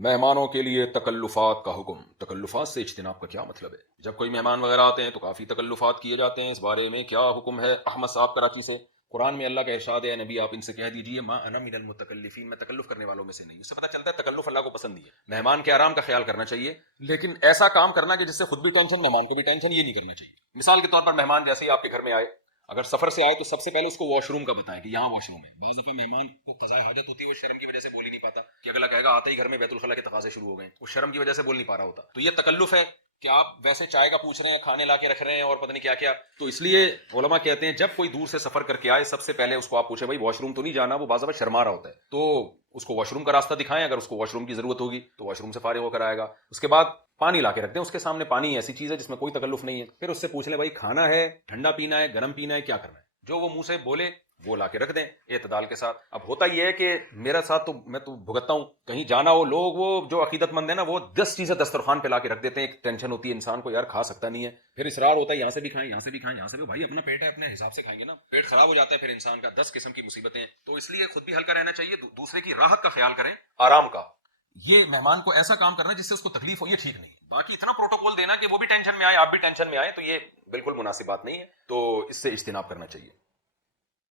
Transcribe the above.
مہمانوں کے لیے تکلفات کا حکم۔ تکلفات سے اجتناب کا کیا مطلب ہے؟ جب کوئی مہمان وغیرہ آتے ہیں تو کافی تکلفات کیے جاتے ہیں، اس بارے میں کیا حکم ہے؟ احمد صاحب کراچی سے۔ قرآن میں اللہ کا ارشاد ہے، نبی آپ ان سے کہہ دیجئے ما انا من المتکلفین، میں تکلف کرنے والوں میں سے نہیں۔ اس سے پتہ چلتا ہے تکلف اللہ کو پسند نہیں ہے۔ مہمان کے آرام کا خیال کرنا چاہیے، لیکن ایسا کام کرنا کہ جس سے خود بھی ٹینشن، مہمان کو بھی ٹینشن، یہ نہیں کرنا چاہیے۔ مثال کے طور پر مہمان جیسے ہی آپ کے گھر میں آئے، اگر سفر سے آئے تو سب سے پہلے اس کو واش روم کا بتائیں کہ یہاں واش روم ہے۔ بعض دفعہ مہمان کو قضاء حاجت ہوتی ہے، وہ شرم کی وجہ سے بول ہی نہیں پاتا، کہ اگلا کہے گا آتے ہی گھر میں بیت الخلاء کے تقاضے شروع ہو گئے، وہ شرم کی وجہ سے بول نہیں پا رہا ہوتا۔ تو یہ تکلف ہے کہ آپ ویسے چائے کا پوچھ رہے ہیں، کھانے لا کے رکھ رہے ہیں اور پتہ نہیں کیا کیا۔ تو اس لیے علماء کہتے ہیں جب کوئی دور سے سفر کر کے آئے، سب سے پہلے اس کو آپ پوچھیں بھائی واش روم تو نہیں جانا، وہ بعض دفعہ شرما رہا ہوتا ہے، تو اس کو واش روم کا راستہ دکھائیں، اگر اس کو واش روم کی ضرورت ہوگی تو واش روم سے فارغ ہو کر آئے گا۔ اس کے بعد پانی لا کے رکھ دیں اس کے سامنے، پانی ایسی چیز ہے جس میں کوئی تکلف نہیں ہے۔ پھر اس سے پوچھ لیں بھائی کھانا ہے، ٹھنڈا پینا ہے، گرم پینا ہے، کیا کرنا ہے، جو وہ منہ سے بولے وہ لا کے رکھ دیں اعتدال کے ساتھ۔ اب ہوتا یہ ہے کہ میرا ساتھ تو میں تو بھگتتا ہوں، کہیں جانا ہو، لوگ وہ جو عقیدت مند ہے نا، وہ 10 چیزیں دسترخوان پہ لا کے رکھ دیتے ہیں، ایک ٹینشن ہوتی ہے انسان کو، یار کھا سکتا نہیں ہے، پھر اصرار ہوتا ہے یہاں سے بھی کھائیں، یہاں سے بھی کھائیں، یہاں سے بھی۔ بھائی اپنا پیٹ ہے، اپنے حساب سے کھائیں گے نا، پیٹ خراب ہو جاتا ہے پھر انسان کا، 10 قسم کی مصیبتیں ہیں۔ تو اس لیے خود بھی ہلکا رہنا چاہیے، دوسرے کی راحت کا خیال کریں، آرام کا۔ یہ مہمان کو ایسا کام کرنا جس سے اس کو تکلیف ہو، یہ ٹھیک نہیں۔ باقی اتنا پروٹوکول دینا کہ وہ بھی ٹینشن میں آئے، آپ بھی ٹینشن میں آئے، تو یہ بالکل مناسب بات نہیں ہے، تو اس سے اجتناب کرنا چاہیے۔